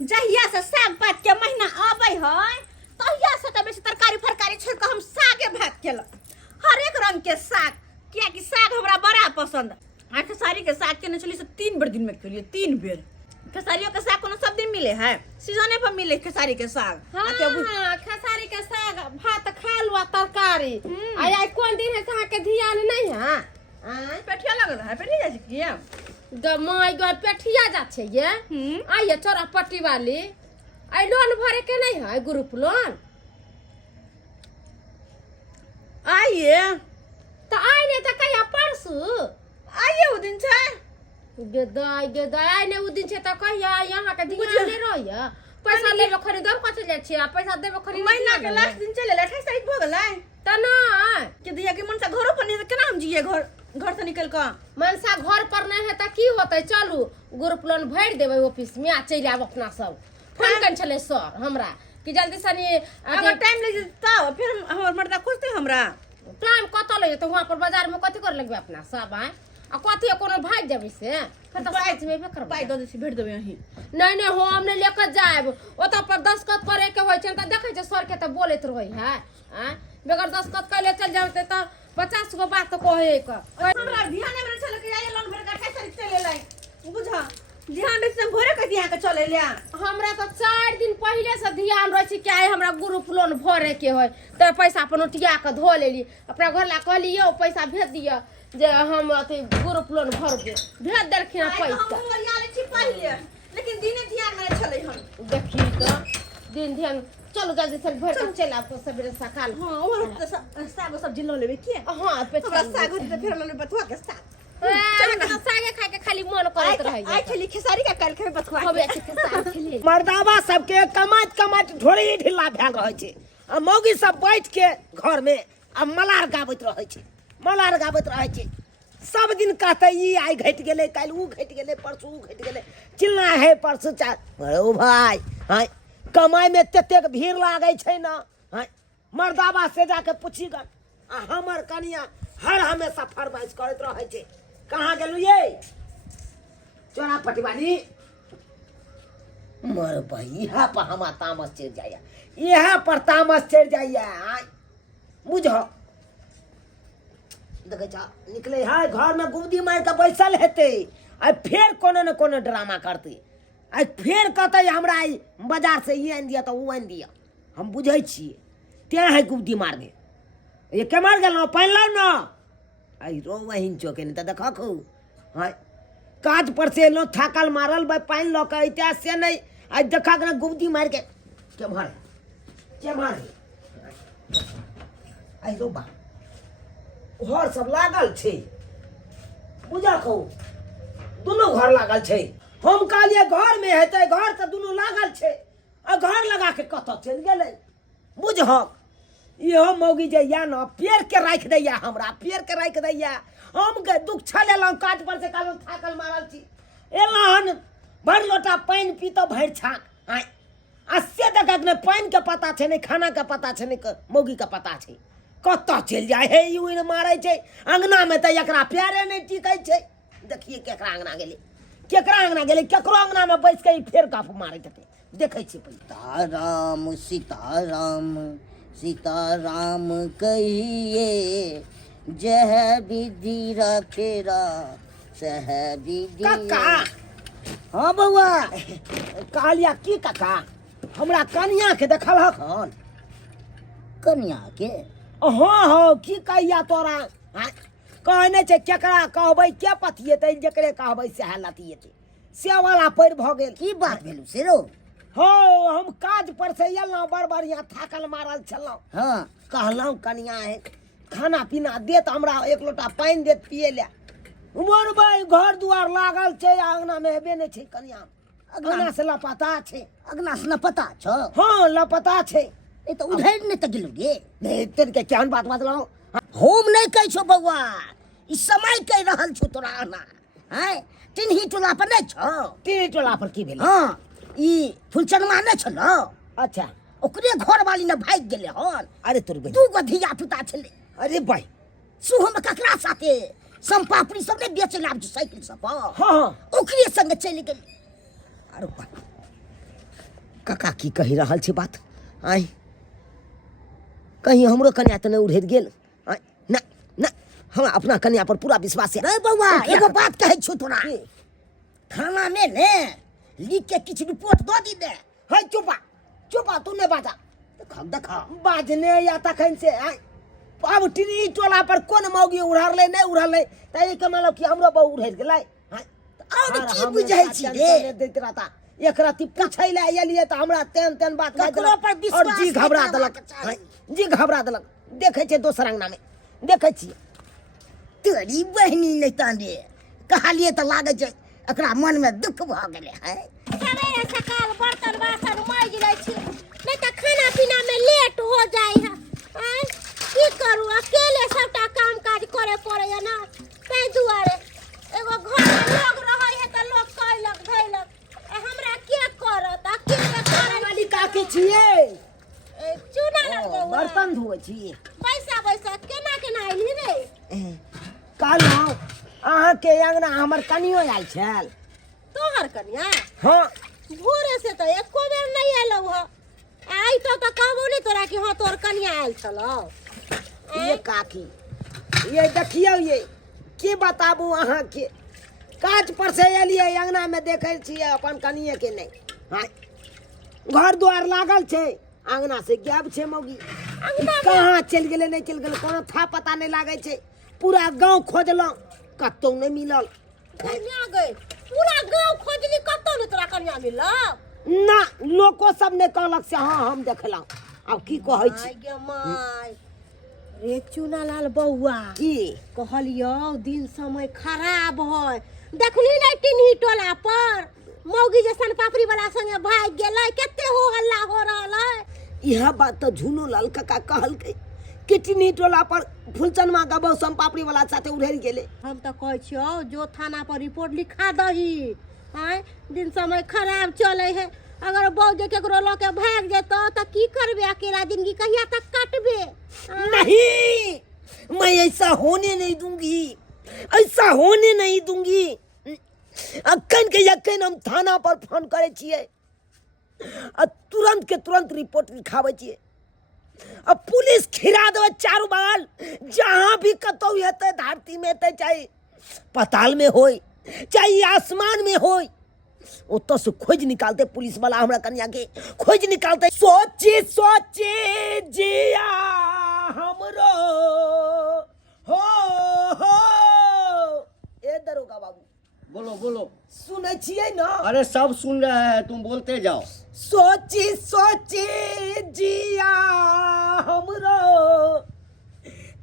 जहिया से साग पात के महीना आबै है तहिया से तबे से तरकारी फरकारी छोड़ के हम सागे भात केल हर एक रंग के साग क्या कि साग हमरा बड़ा पसंद आ खेसारी के साग के न चली से 3 बेर दिन में खेलिए 3 बेर खेसारियों के साग कोनो सब दिन मिले है सीजने पर मिले खेसारी के साग हाँ खेसारी के साग भात खा लुआ तरकारी आई कौन दिन है कहाँ के ध्यान नहीं है पेठिया लगल है पेठिया जाय किया माई गो पेठिया जा छे ये आइए चोरा पट्टी वाली आई लोन भरे के नहीं है ग्रुप लोन आइए तो आई ने तो कहिया परसू आइए उ दिन छै गेदाई आई ने उ दिन छे तो कहिया यहाँ के ध्यान नहीं रहिया पैसा लेबे खरीदब कथि ले छी पैसा देबे खरीद महीना के लास्ट दिन चले 28 तारीख भ गेलै त ना के दिया के मन से घरो पर नहीं केना हम जिए घर से निकल के मनसा घर पर नहीं है त की होतै चलू ग्रुप लोन भर देबै ऑफिस में आ चल आब अपना सब फोन कन चले सर हमरा कि जल्दी सनी अगर टाइम लग तब फिर हमर मर्दा खोजते हमरा टाइम कत लगे तो वहां पर बाजार में कथि कर लगबे अपना सब आए आ कथि कोनो भाग जेबै से फिर तो साइज में कर पाई दो देसी भेट देबै यही नहीं हो हम ने लेकर जाएब ओत पर दस्खत करे के होय छै त देखे छै सर के त बोलैत रहै है बगैर दस्खत कैले चल जाते त 50 गो बात तो कहे के हमरा ध्यान में चले के आए लोन भर के 28 तारीख चले लै बुझा ध्यान से भोरे के दिया के चले ले हमरा तो 4 दिन पहले से ध्यान रह छी कि आए हमरा ग्रुप लोन भरे के होय त पैसा अपन उठिया के धो लेली अपना घर ला कहली यो पैसा भेज दिया जे हम अथी ग्रुप लोन भर दे भेज देलखिन पैसा हम याले छी पहले लेकिन दिने ध्यान में चले हम देखी तो दिन ध्यान चलो जल्दी से भर के चल आप सवेरे सकाल हां और साग सब्जी ल लेबे के हां पे हमरा साग होते फिर ल लेबे बथुआ के साग सागे खाए के खाली मन करत रहे आई खेली खेसारी का काल खेबे बथुआ होबे के साग खेली मर्दावा सबके कमात ढोरी ढिला भए रहै छै आ मौगी सब बैठ के घर में आ मलार गाबैत रहै छै सब दिन कहते ई आई घट गेले काल ऊ घट गेले परसू ऊ घट गेले चिल्ला है परसू चार ओ भाई हां कमाई में ततेक भीड़ लागे छै ना हां मर्दावा से जाके पूछी गन आ हमर कनिया हर हमेशा फरमाइश करत रहै छै कहाँ गेलू ये चोरा पटवानी मर भाई यहाँ पर हमारा तामस चढ़ जाया यहाँ पर तामस चढ़ जाइए बुझो देखे निकले है घर में गुमदी मार के बैसल हेते आ फिर कोनो न कोनो ड्रामा करते आ फिर कहते हमरा बाजार से ये आन दिया तो वो आन दिया हम बुझे छिए ते है गुमदी मार दे ये के मार गेल पानि लो न आई रो वहीं चौके नहीं तो देखा खो हाँ काज पर से लो थाकल मारल भाई पानी लो के इतिहास से नहीं आज देखा के गुमती मार के मारे आई रो बा घर सब लागल छे बुझा खो दोनों घर लागल छे हम कहलिए घर में हेते घर से दोनों लागल छे आ घर लगा के कत चल गेले बुझहक यो मौगी जे या न पेड़ के राख दैया हमरा पेड़ के राख दैया हम के दुख छलेलौ काट पर से कालो थाकल मारल छी एलहन भर लोटा पानी पी तो भर छाक आय असे तक ने पानी के पता छे ने खाना के पता छे ने मौगी के पता छे कत चल जाय हे यू ने मारै छे अंगना में त एकरा प्यारे नहीं टिकै छे देखिए केकरा अंगना गेले केकरो अंगना में बैस के फेर काप मारै छे देखै छी सीताराम सीताराम सीताराम कहिए जह विधि रखेरा सह विधि काका हाँ बउआ कहलिया की काका हमरा कनिया के देखल हन कन्या के हाँ की कहिया तोरा कहने छे केकरा कहबै के पतिएतै जकरे कहबै सएह लतिएतै से वाला पैर भ गेल की बात भेलु से रो हाँ हम काज पर से एलहुँ बड़ बढ़िया थाकल मारल छलहुँ हाँ कहलहुँ कनिया है खाना पीना देत हमरा एक लोटा पानी देत पिए ले उमर भाई घर दुआर लागल छे अंगना में हेबे नहीं छे कनिया अंगना से लपता छे अगना से पता छो हाँ लपता छे नहीं तो उधर नहीं तो गेलु गे नहीं तेरे के केहन बात बतलाऊं होम नहीं कह छो बउआ ई समय कह रहल छो तोरा ना हैं तिनही टोला पर नहीं छो तेरे टोला पर की भेल हाँ ई फुलचनमा नहीं छलो अच्छा ओकरे घर वाली ने भाग गेले हन अरे तोर बहन दू गो धिया पुता छले अरे भाई सुहम ककरा साथे संपापड़ी सब ने बेचल आब साइकिल सब हाँ ओकरे संग चल गेल अरे भाई काका की कही रहल छै बात आय कहीं हमरो कन्या तो नहीं उड़ेर गेल आय ना ना हमरा अपना कन्या पर पूरा विश्वास है। रे बउआ एगो बात कहै छौ तोरा थाना में ने लिख के किछ रिपोर्ट दो दी दे। है चुपा चुपा तू ने बाजा देखा बाजने या तखन से आय अब टिनी टोला पर कोन मौगी उड़ारले नहीं उड़ारले तै के मतलब कि हमरो बहु उड़ेर गेलै आय अब की बुझै छी रे दैत रहता एक राती पूछै ले एलिए त हमरा तेन तेन बात कह देलक और जी घबरा देलक जी घबरा देलक देखै छै दोसर अंगना में देखै छी तेरी बहनी नहीं ताने कहलिए त लागे छै एकरा मन में दुख भ गेले है। सवेरे सकाल बर्तन बासन मांज लै छी नहीं त खाना पीना में लेट हो जाय है। आय की करू अकेले सबटा काम काज करे पड़े है ना तै दुआरे एगो घर में लोग रहै है त लोग कहलक धैलक हमरा के करत अकेले करे वाली काकी छिए चूना लगबो बर्तन धोए छी पैसा पैसा केना केना आइली रे कहलौ अहाँ के अंगना हमर कनियो आयल छल। तोहर कन्या हाँ भोरे से तो एको बेर नहीं आलो हो आई तो कहबो नहीं तोरा कि हाँ तोहर कन्या आयल छलो। ये काकी ये देखियो ये की बताबू अहाँ के काज पर से एलिए अंगना में देखे छिए अपन कनिए के नहीं हाँ घर द्वार लागल छे अंगना से गैब छे मौगी कहाँ चल गेले नहीं चल गेले कोनो था पता नहीं लागे छे पूरा गांव खोजलो कतौ नहीं मिलल कन्या गए पूरा गांव खोजली कतौ नहीं तोरा कन्या मिलल ना लोको सब ने कहलक से हाँ हम देखलौ अब की कहै छी आई गे माय रे चुनालाल बउआ की कहलियो दिन समय खराब है देखली नहीं टिन्ही टोला पर मौगी जैसन पापड़ी वाला संगे भाग गेलै केते हो हल्ला हो रहलै। यह बात तो झुनो लाल काका कहलकै किटनी टोला पर फुलचनमा गबो सम पापड़ी वाला साथे उड़ेर गेले। हम तो कहै छियो जो थाना पर रिपोर्ट लिखा दही आय दिन समय खराब चले है अगर बौजे केकरो ल के भाग जेतो त की करबे अकेला जिंदगी कहिया तक काटबे। नहीं मैं ऐसा होने नहीं दूंगी ऐसा होने नहीं दूंगी। अखन के यखन हम थाना पर फोन करे छिए तुरंत के तुरंत रिपोर्ट लिखावे छिए अब पुलिस खिरा देवे चारू बगल जहां भी कतौ हेते धरती में हेते चाहे पताल में होय चाहे आसमान में होय ओतो से खोज निकालते पुलिस वाला हमरा कन्या के खोज निकालते। सोचे सोचे जिया हमरो हो ए दरोगा बाबू बोलो बोलो सुनै छियै ना। अरे सब सुन रहे हैं तुम बोलते जाओ। सोची सोची जिया हमरो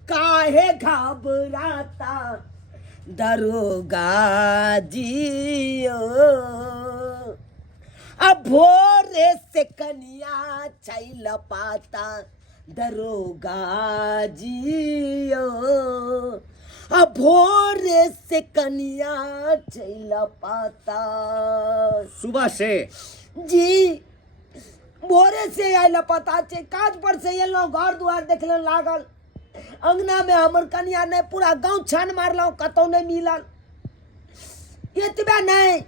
काहे घबराता दरोगा जियो अब भोरे से कन्या छैल पाता दरोगा जियो अब भोरे से कन्या छैल पाता सुबह से जी भोरे से आयल पता छे काज पर से एलो घर दुआर देखले लागल अंगना में हमर कन्या ने पूरा गांव छान मारलो कतौ नहीं मिलल एतबे नहीं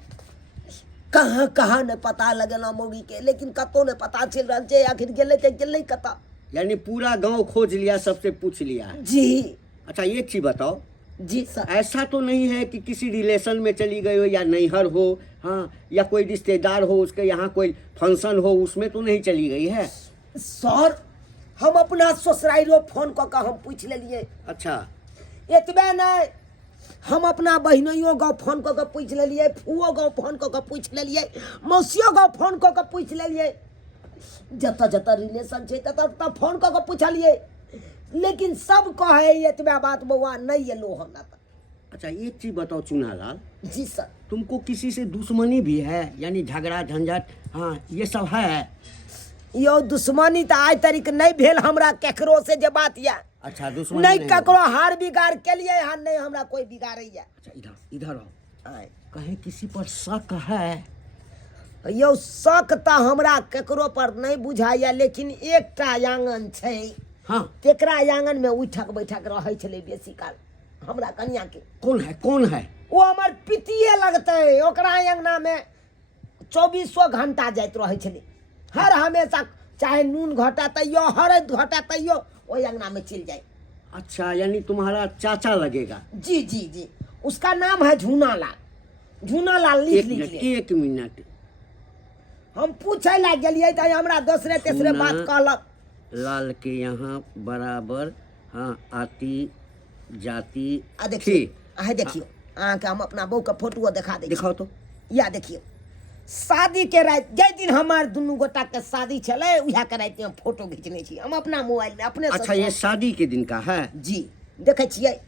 कहाँ कहाँ ने पता लगेला मौगी के लेकिन कतौ ने पता चल रहल छे आखिर गेले ते गेले कता। यानी पूरा गांव खोज लिया सबसे पूछ लिया जी अच्छा ये चीज बताओ जी सर ऐसा तो नहीं है कि किसी रिलेशन में चली गई हो या नैहर हो हाँ या कोई रिश्तेदार हो उसके यहाँ कोई फंक्शन हो उसमें तो नहीं चली गई है। सर हम अपना ससुराइरो फोन क के हम पूछ लेलिए अच्छा एतबे नहीं हम अपना बहनों गाँव फोन क के पूछ लेलिए फुओ गाँव फोन क के पूछ लेलिए मौसियो गाँव फोन क के पूछ लेलिए जत जत रिलेशन छे तत फोन क के पूछलिए लेकिन सब कहे एतबे बात बउआ नहीं एलो हमरा तक। अच्छा एक चीज बताओ चुनालाल जी सर तुमको किसी से दुश्मनी भी है यानी झगड़ा झंझट हाँ ये सब है। यो दुश्मनी तो आज तरीक नहीं भेल हमरा केकरो से जे बात या अच्छा दुश्मनी नहीं नहीं ककरो हार बिगाड़ के लिए हार नहीं हमरा कोई बिगाड़ैया। अच्छा इधर इधर आओ कहीं किसी पर शक है। यो शक तो हमरा केकरो पर नहीं बुझाइया लेकिन एकटा आंगन छै हाँ तेकरा आंगन में उठक बैठक रहे छले बेसी काल हमरा कन्या के। कौन है वो हमर पितिये लगते ओकरा अंगना में 24 घंटा जाइत रहे छले हर हमेशा चाहे नून घटा तैयो हरद घटा तैयो वही अंगना में चल जाए। अच्छा, यानी तुम्हारा चाचा लगेगा। जी जी जी, उसका नाम है झूनालाल। झूनालाल लिख एक मिनट, लीजिए। एक मिनट। हम पूछे लग गलिए तो हमरा दूसरे तीसरे बात कहलक। लाल के यहाँ बराबर, हाँ, आती जाती आ देखिए, थी। आ देखियो, के हम अपना बहू का फोटो दिखा दे। दिखाओ तो। या देखियो, शादी के रात जै दिन हमार दुनू गोटा के शादी चले उहा के रात में फोटो खींचने छी हम अपना मोबाइल में अपने से। अच्छा, ये शादी के दिन का है? जी, देखे छियै,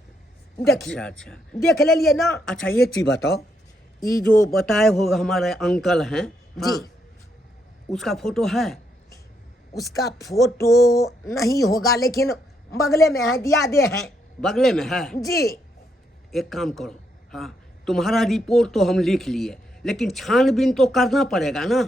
देखिए। अच्छा अच्छा, देख ले लिए ना। अच्छा एक चीज बताओ, ये जो बताए हो हमारे अंकल हैं, जी, हाँ, उसका फोटो है? उसका फोटो नहीं होगा लेकिन बगले में है, दिया दे हैं। बगले में है? जी। एक काम करो, हाँ, तुम्हारा रिपोर्ट तो हम लिख लिए, लेकिन छानबीन तो करना पड़ेगा ना।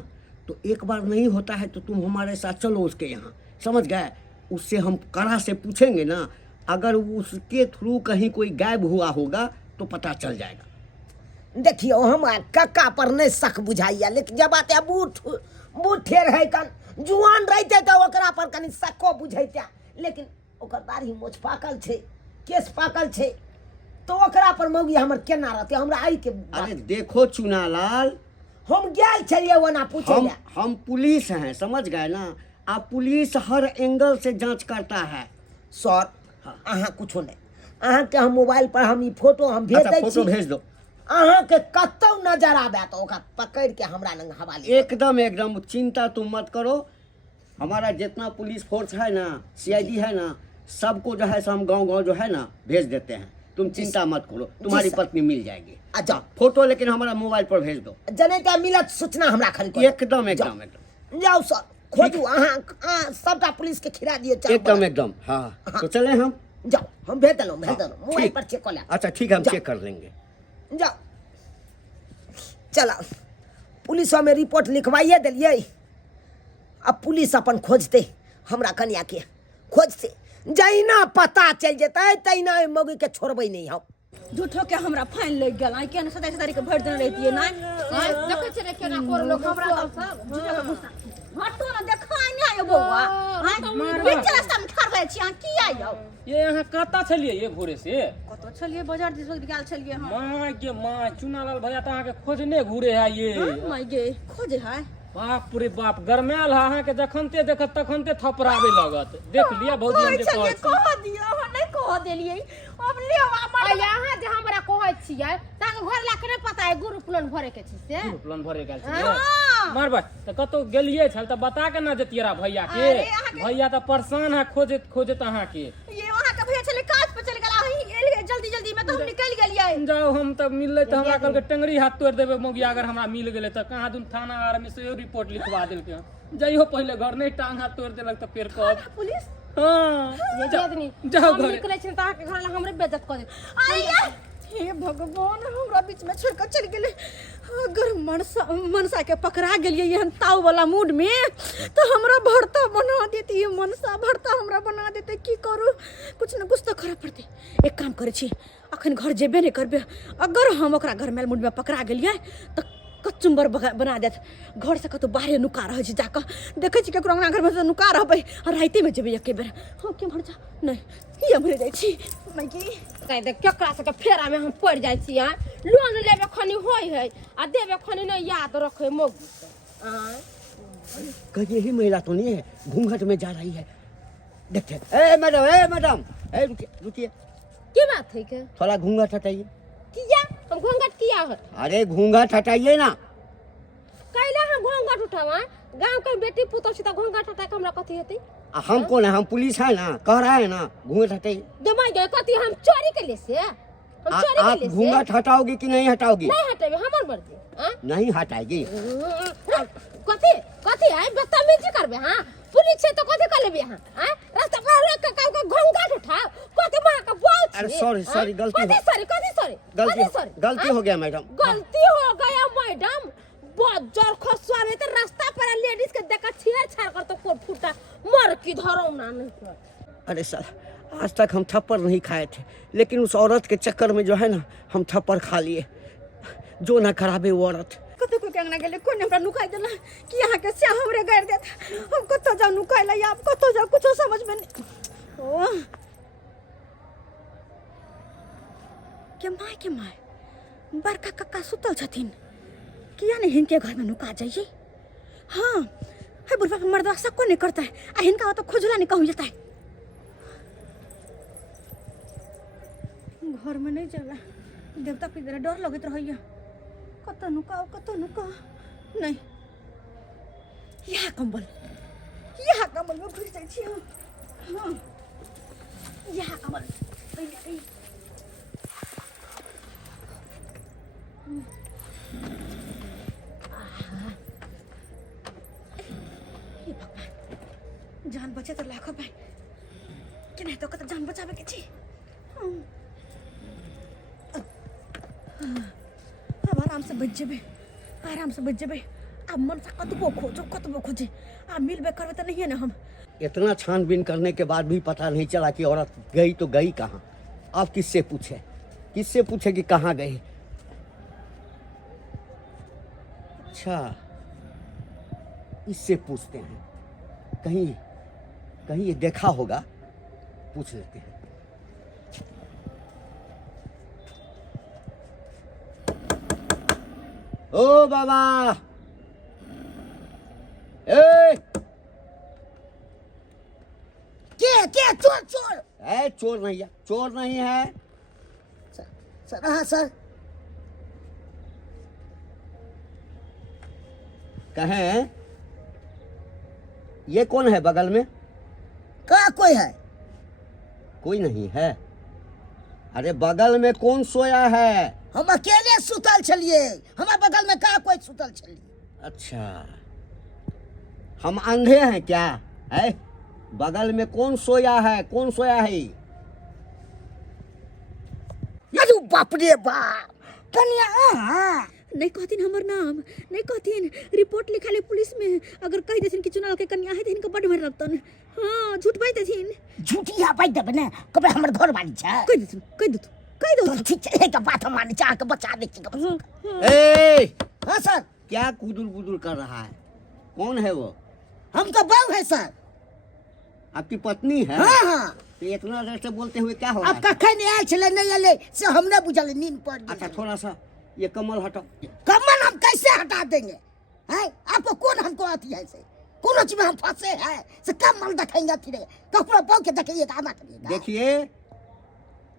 तो एक बार नहीं होता है तो तुम हमारे साथ चलो उसके यहाँ, समझ गए? उससे हम कड़ा से पूछेंगे ना, अगर उसके थ्रू कहीं कोई गायब हुआ होगा तो पता चल जाएगा। देखियो, हम कक्का पर नहीं शक बुझाइया, लेकिन जब आते बूढ़ ठेर है कन जुआन रहते तो ओकरा पर कनी शको बुझैते, लेकिन ओकर दाढ़ी मोछ पाकल छे, केस पाकल छे, तो ओकरा पर मौगी हमर केना रहते? हमरा आई के अरे देखो चुनालाल, हम गेल छलिए वना पूछे ले। हम पुलिस हैं, समझ गए ना? आप पुलिस हर एंगल से जांच करता है। सर, अहाँ कुछो नहीं, अहाँ के हम मोबाइल पर हम ई फोटो हम भेज दै छी। फोटो भेज दो। अहाँ के कतौ नजर आबे तो ओकरा पकड़ के हमरा लंग हवाले। एकदम एकदम चिंता तुम मत करो। हमारा जितना पुलिस फोर्स है ना, सीआईडी है ना, सबको जो है हम गांव जो है ना भेज देते हैं। तुम चिंता मत करो, तुम्हारी पत्नी मिल जाएगी। अच्छा, फोटो लेकिन हमारा मोबाइल पर भेज दो। जने त्या मिलत सूचना हमरा खरी एकदम एकदम एकदम। जाओ सर, खोजू अहाँ सबटा पुलिस के खिरा दिए। एकदम एकदम, हाँ। तो चले हम? जाओ, हम भेज देलो मोबाइल पर चेक कर ले। अच्छा ठीक है, हम चेक कर लेंगे। जाओ, चलो, पुलिस में रिपोर्ट लिखवाइए दिलिए। अब पुलिस अपन खोजते, हमरा कन्या के खोजते, जहिना पता चल जेतै तहिना मौगी के छोड़बै नहीं हम। झूठो के हमरा फाइन लग गेल। आई केन 27 तारीख के भर दिन रहतिए ना। देखे छे केना कर लोग हमरा हटो ना, देखा नहीं आयो बौआ। बीच रास्ता में ठाड़ रहे छी, अहाँ की आयो? ये यहाँ कता छलिए ये भोरे से? कतो छलिए, बाजार दिस गेल छलिए हम। माँ के माँ, चुनालाल भैया तो अहाँ के खोजने घूरे है ये। माय गे, खोजे है। बाप रे बाप, गरमायल है अहाँ के, जखनते देखत तखनते थपराबे लगत। देख लिया भौजी हम जे कहै छी। कह दिया, हम नहीं कह देलिए। अब ले हमर यहाँ जे हमरा कहै छियै ताके घर ला के नहीं पता है ग्रुप लोन भरे के छी से। प्लान भरे गेल छी मारबा। तो कतो गेलिए छल त बता के ना देतियरा भैया के। भैया तो परेशान है खोजत खोजत अहाँ के। ये वहां का भैया चले काज पे चले गेला, ही एलिए जल्दी जल्दी में तो हम निकल गेलिए। जाओ, हम तो मिलले त हमरा कहल के टेंगरी हाथ तोड़ देबे मौगी, अगर हमरा मिल गेले त कहाँ दुन थाना आर में से रिपोर्ट लिखवा देलके। जइयो पहले घर नहीं, टांग हाथ तोड़ देलक त फिर कब पुलिस हाँ ये जदनी जाओ हम घर। निकले छी ताके घर ला हमरे बेइज्जत कर दे। आइया, हे भगवान, हमरा बीच में छोड़ कर चल गेले। अगर मनसा के पकड़ा गेलिए एहन ताव वाला मूड में तो हमरा भरता बना देती। मनसा भरता हमरा बना देते। की करू, कुछ न कुछ तो करे पड़ते। एक काम करे छी, अखन घर जेबे नहीं करबे। अगर हम ओकरा घर में मूड में पकड़ा गेलिए तो कचुम्बर बना देत। घर से कतो बाहर नुका रह छी, जाकर देखे छी केकरो अंगना घर में से नुका रहबै और राइते में जेबे एके बेर। हम के भर जा नहीं, ये मरे जाय छी मैं की कह दे केकरा से के फेरा में हम पड़ जाय छी। लोन लेबे खनी होय है आ देबे खनी नहीं याद रखे मौगी से। कहीं यही महिला तो नहीं है, घूंघट में जा रही है। देखते, ए मैडम, ए रुकिए रुकिए, की बात है के थोड़ा घूंघट हटाइए। किया हम घूंघट किया है? अरे घूंघट हटाइए ना। कैला हम घूंघट उठावा? गांव के बेटी पुतो छी त घूंघट हटा के हमरा कथि हेतै? हम कौन है? हम पुलिस है ना, कह रहा है ना घूंघट हटाइए। दमाई गए कथि हम चोरी के लिए से? हम चोरी आप के लिए से घूंघट हटाओगी कि नहीं हटाओगी? नहीं हटेबे हमर मर्जी। हां नहीं हटाएगी। कथि कथि है बदतमीजी करबे? हां पुलिस से तो कथि कर लेबे? हां रास्ता पर रोक के का घूंघट उठाओ कथि मां का बोल छी। अरे सॉरी गलती हो गलती हो गया मैडम। गलती हो गया मैडम। बजर खसवारे तो रास्ता पर लेडीज के देखा छेड़ छाड़ कर तो कोट फूटा मर की धरो ना नहीं। अरे सर, आज तक हम थप्पड़ नहीं खाए थे, लेकिन उस औरत के चक्कर में जो है ना हम थप्पड़ खा लिए। जो ना खराबे वो औरत। कतो के के अंगना गेले कोन हमरा नुकाई देला कि यहाँ के से हमरे गाड़ देत हम कतो जाऊ नुकाइला या आप कतो जाऊ कुछ समझ में नहीं ओ के माय बड़का कक्का सुतल छथिन किया नहीं हिनके घर में नुका जाइए हाँ है बुढ़वा मर्दवा सबको नहीं करता है आ हिनका तो खुजला नहीं कहूँ जाता है घर में नहीं जाला देवता की तरह डर लगत रहिया कतो नुकाओ नहीं यहाँ कंबल में घुस जाइ छी हाँ यहाँ कंबल जान बचे तो लाखों भाई कि नहीं तो कत जान बचावे के छी अब आराम से बच जेबे अब मन से कतबो खोजे अब मिलबे करबे तो नहीं है ना हम इतना छानबीन करने के बाद भी पता नहीं चला कि औरत गई तो गई कहाँ। आप किससे पूछे कि कहाँ गई। अच्छा इससे पूछते हैं, कहीं ये देखा होगा, पूछ लेते हैं। ओ बाबा ए क्या चोर ए चोर नहीं है सर हाँ सर कहें ये कौन है बगल में? कहाँ कोई है? कोई नहीं है। अरे बगल में कौन सोया है? हम अकेले सुतल छलिए, हमारे बगल में कहाँ कोई सुतल छलिए। अच्छा हम अंधे हैं क्या है? बगल में कौन सोया है? अरे बाप रे बाप कन्या नहीं कहतीन हमर नाम नहीं कहतीन रिपोर्ट लिखा ले पुलिस में अगर कह देथिन कि चुनाव के कन्या है तो इनका बड़ मार लगतन हाँ झूठ बाई देथिन झूठिया बाई देबे ने कबे हमर घर वाली छ कह दो तो ठीक है एक बात हम माने चाह के बचा दे छी। ए हां सर क्या कुदुर कर रहा है? कौन है वो? हम तो बहू है सर। आपकी पत्नी है? हां तो इतना देर से बोलते हुए क्या हो रहा है? अब कखे नहीं आयल छले नहीं आले से हमने बुझल नींद पड़ गई। अच्छा थोड़ा सा ये कमल हटाओ। कमल हम कैसे हटा देंगे हैं? आपको कौन हमको आती है से कौन चीज में हम फंसे हैं से कमल देखेंगे फिर कपड़ा पाव के देखिए गाना करिएगा। देखिए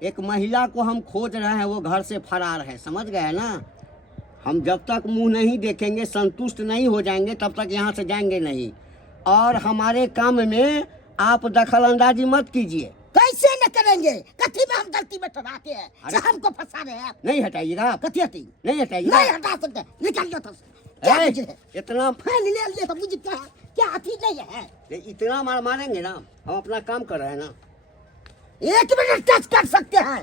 एक महिला को हम खोज रहे हैं, वो घर से फरार है, समझ गए ना? हम जब तक मुंह नहीं देखेंगे, संतुष्ट नहीं हो जाएंगे, तब तक यहाँ से जाएंगे नहीं। और हमारे काम में आप दखल अंदाजी मत कीजिए। कैसे न करेंगे? कथी में हम गलती में ठहराते हैं से हमको फंसा रहे हैं आप। नहीं हटाइएगा आप? कथी हटी नहीं हटाइएगा? नहीं हटा सकते, निकालिए तो क्या ए, मुझे इतना फाइल ले लिए तो मुझे क्या हाथी नहीं है। इतना मारेंगे ना, हम अपना काम कर रहे हैं ना। 1 मिनट टच कर सकते हैं।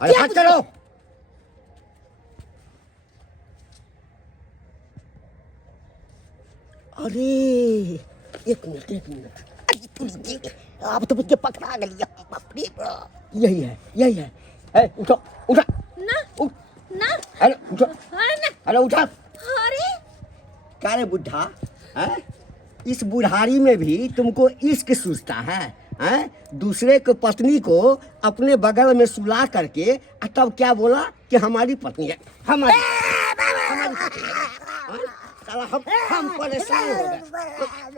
अरे क्या हट करो। अरे 1 मिनट आप तो मुझे पकड़ा गई। बाप रे बाप यही है। ए, उठा ना अरे उठो, अरे ना अरे उठा। अरे क्या रे बुढ़ा है? इस बुढ़ारी में भी तुमको इश्क सूझता है? दूसरे के पत्नी को अपने बगल में सुला करके तब क्या बोला कि हमारी पत्नी है, हमारी साला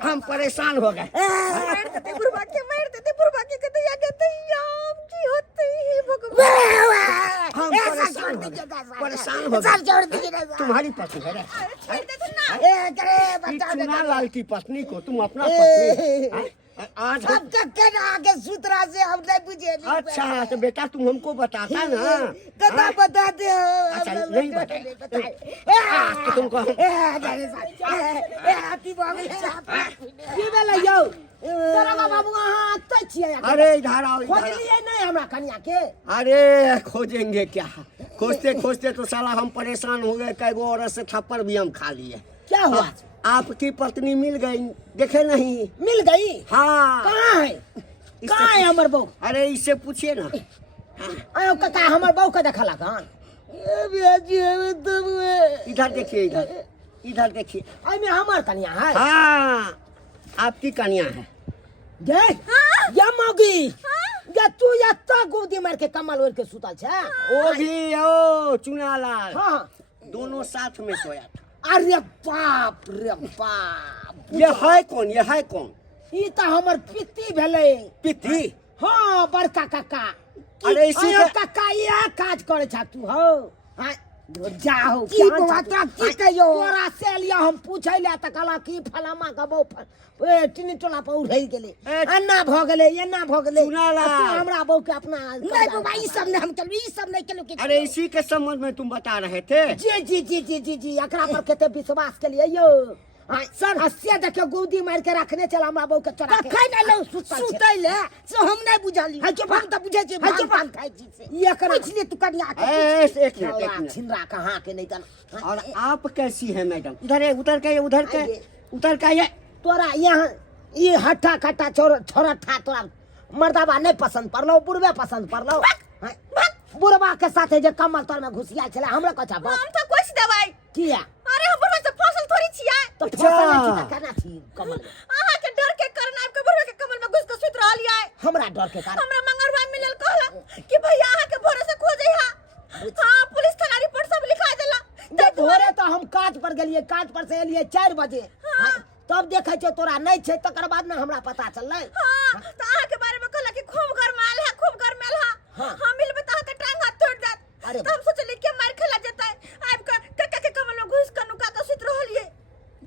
हम परेशान हो गए। मार देते बुढ़वा के कहते या कहते याम की होते ही भगवान हम परेशान हो गए। तुम्हारी पत्नी है रे? छोड़ दे तो ना चुनालाल की पत्नी को तुम अपना पत्नी हैं? आज हम- आगे सूत्रा से हम नहीं बुझे। अच्छा तो बेटा तुम हमको बताता ना। कदा बता दे। अच्छा नहीं बताए तो तुमको हम- अरे इधर आओ, इधर आओ। नहीं हमरा कन्या के अरे खोजेंगे क्या? खोजते तो साला हम परेशान हो गए। कई गो औरत से थप्पड़ भी हम खा लिए। क्या हुआ? आपकी पत्नी मिल गई, देखे नहीं? मिल गई? हाँ कहाँ है? कहाँ है हमर बहू? अरे इससे पूछिए ना। आयो कका हमर बहू का देखला कहाँ? इधर देखिए, इधर इधर देखिए। आई में हमार कन्या है। हाँ, आपकी कन्या है। गे या मौगी गे तू या तो गोदी मार के कमल ओढ़ के सुतल छे। ओ भी ओ चुनालाल, हाँ दोनों साथ में सोया था। अरे बाप रे बाप, ये है कौन? ये है कौन? ई तो हमर पित्ती भेले। पित्ती? हाँ बड़का काका। अरे इसी अरे के- काका ये काज करे छा तू हो। हाँ, जाओ की बात की कहियो? तोरा से लिया हम पूछै ले त कहला की फलामा का बौ ए टिनी टोला पर उड़ै गेले। ए, अन्ना भ गेले, एना भ गेले। सुनाला। तू हमरा बौ के अपना नहीं बाबा ई सब नहीं हम चल, ई सब नहीं चलो। अरे इसी के संबंध में तुम बता रहे थे। जी जी जी जी जी जी एकरा पर केते विश्वास के लिए यो सर हसिया देखियो गोदी मार के रखने चल हमरा बौ के चोरा के खाई ना लो सुतै ले से हम नहीं बुझाली। है चुप। हम तो बुझे छी है चुप। भान खाई छी से। ये कर इसलिए तू कन्या के एक मिनट। छिंदरा कहां के नहीं तन। और आप कैसी है मैडम? इधर है, उधर के, उधर के, आइए। उधर का ये। तोरा यहाँ ये हट्टा कट्टा छोरा ठा तोरा मर्दाबा नहीं पसंद पड़लो, बुढ़वे पसंद पड़लो। हैं? बुढ़वा के साथे जे कमल तोर में घुसिया छले हमरा कछा बा हम तो कुछ दवाई किया अरे हम बुढ़वा से फसल थोड़ी छिया। तो अच्छा। फसल नहीं था करना थी कमल में। अहाँ के डर के कारण आपके बुढ़वा के कमल में घुस के सुत रहल है। हमरा डर के कारण हमरा मंगरवा मिलल कहला कि भैया अहाँ के भोरे से खोजै हा। हां पुलिस थाना रिपोर्ट सब लिखा देला। जब भोरे तो हम काज पर गेलिए, काज पर से एलिए 4 बजे। हैं? तब देखे छे तोरा नहीं छे, तकर बाद में हमरा पता चललै। हां तो अहाँ के बारे में कहला कि खूब गरमाल है, खूब गरमाल है। हाँ। हम मिलबे त अहाँ के टांग हाथ तोड़ देत। अरे तो हम सोचली के मार खेला जेतै। आब के काका के कमल में घुस के नुका के सुत रहल है।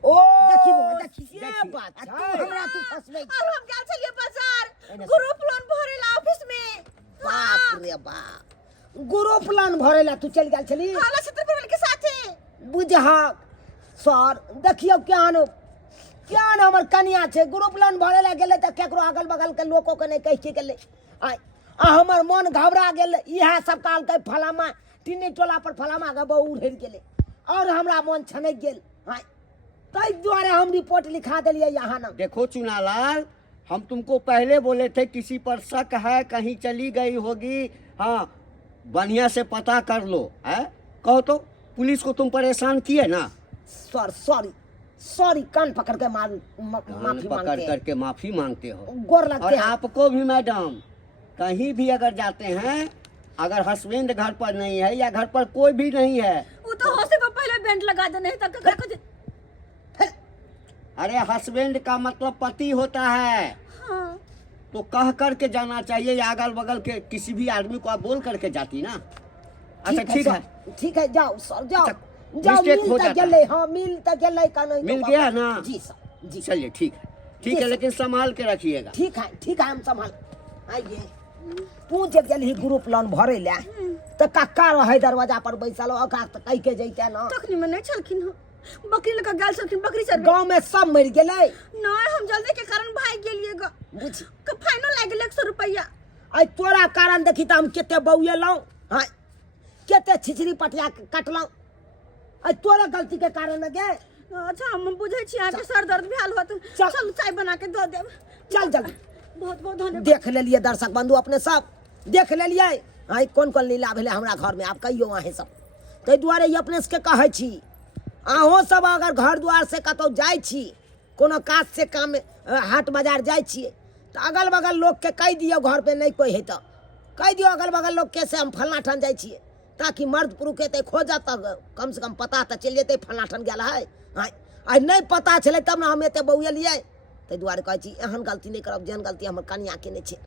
ओ देखी बौआ, देखी, ये देखी। बात आ है। तू हमरा तू फसबै छी। और हम गेल छलिए बाजार एने से। ग्रुप लोन भरेला ऑफिस में। बाप रे बाप, गुरु प्लान भरेला तू चल गेल छली। हाला छत्रपुर के साथे बुझहा सर देखियो क्या हमर कन्या छे, गुरु प्लान भरेला गेले त केकरो अगल बगल के लोको के नहीं कह के गेले। आ हमर मन घबरा गेल। इहा सब काल के फलामा टिनी टोला पर फलामा के बहू उड़ि गेले और हमरा मन छनक गेल। तै द्वारे हम रिपोर्ट लिखा देलिए यहाँ ना। देखो चुनालाल, हम तुमको पहले बोले थे किसी पर शक है, कहीं चली गई होगी, हाँ बढ़िया से पता कर लो। है कहो तो पुलिस को तुम परेशान किए ना। सर सॉरी सॉरी, कान पकड़ के कान माफी पकड़ मांगते हैं। करके माफी मांगते हो। गोर और लगते हैं। आपको भी मैडम, कहीं भी अगर जाते हैं, अगर हस्बैंड घर पर नहीं है या घर पर कोई भी नहीं है, वो तो होसे को पहले बेंट लगा दे, नहीं तो ककरा को अरे हस्बैंड का मतलब पति होता है, हां तो कह करके जाना चाहिए या अगल बगल के किसी भी आदमी को आप बोल करके जाती ना। अच्छा ठीक है, सर, ठीक है जाओ सर जाओ। अच्छा, जाओ mistake मिल हो तक जाता है। गेले। हाँ मिल तक गेले का नहीं मिल तो गया बाबा। ना? जी सर जी चलिए ठीक है, ठीक जी, है, लेकिन संभाल के रखिएगा। ठीक है हम संभाल। आइए तू जे गेली ग्रुप लोन भरे ले तो कक्का रहे दरवाजा पर बैसल, ओकरा तो कह के जैते ना। तखनी में नहीं छलखिन हो, बकरी लगा गाल छलखिन, बकरी चर गांव में सब मर गेले। नहीं हम जल्दी के कारण भाग गेलिए ग। बुझ का फाइनल लाग गेल 100 रुपया। आई तोरा कारण देखी तो हम केते बउएलौ। हां केते छिछरी पटिया कटलौ। आई तोरा गलती के कारण गे। अच्छा हम बुझै छी, आके सर दर्द भी हाल होत। चल। चल चाय बना के दो देब। चल जल्दी। बहुत बहुत धन्यवाद। देख लेलिए दर्शक बंधु, अपने सब देख लेलिए। आई कौन कौन लीला भेले हमरा घर में, आप कहियो अहे सब। तै दुआरे ई अपने से कहै छी, अहो सब अगर घर द्वार से कतौ जाइ छी, कोनो काज से काम हाट बाजार जाइ छिए, तो अगल बगल लोग के कह दियो घर पे नहीं कोई है तो कह दियो अगल बगल लोग के से हम फलना ठन जाइ छिए, ताकि मर्द पुरुष के खोजत कम से कम पता तो चल जेतै फलना ठन गेल है। आई नहीं पता चले तब ना हम एते बउएलिए। तै दुआरे कहै छी एहन गलती नहीं करब जेहन गलती हमर कन्या केने छै।